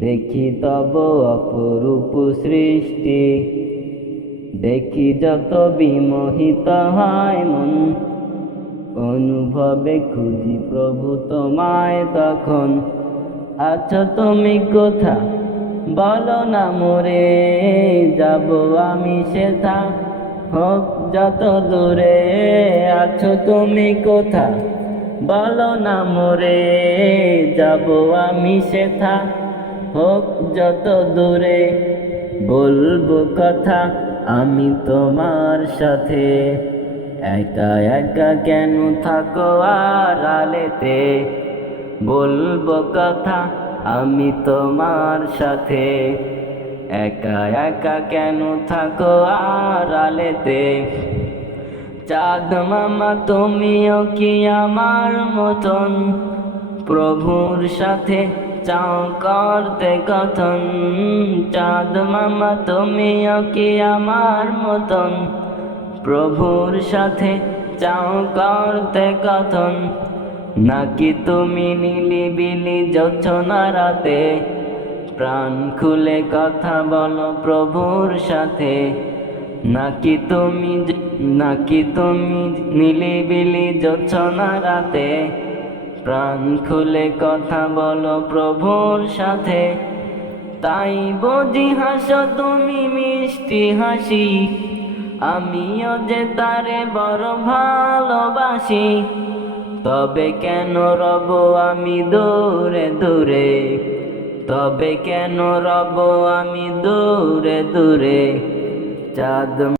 দেখি তব অপরূপ সৃষ্টি। দেখি যত বিমোহিত হয় মন, অনুভবে খুঁজি প্রভু তোমায় তখন। আছো তুমি কোথা? বলো না মোরে, যাব আমি সেথা। হোক যত দূরে আছো তুমি কোথা? বলো না মোরে, যাব আমি সেথা। হোক যত দূরে বলব কথা আমি তোমার সাথে। একা একা কেন থাকো আর আলেতে? বলব কথা আমি তোমার সাথে। একা একা কেন থাকো আর আলেতে? চাঁদ মামা, তুমিও কি আমার মতন প্রভুর সাথে? চাও করতে কথন। চাঁদ মামা, তুমিও কি আমার মতন? প্রভুর সাথে চাও করতে কথন। নাকি তুমি নীলি বিলি যোছনা রাতে? প্রাণ খুলে কথা বলো প্রভুর সাথে। নাকি তুমি নাকি তুমি নিলিবিলি যোছনা রাতে? প্রাণ খুলে কথা বলো প্রভুর সাথে। তাই বুঝি হাসো তুমি মিষ্টি হাসি। আমিও যে তারে বড় ভালোবাসি। তবে কেন রব আমি দূরে দূরে? তবে কেন রব আমি দূরে দূরে? চাঁদ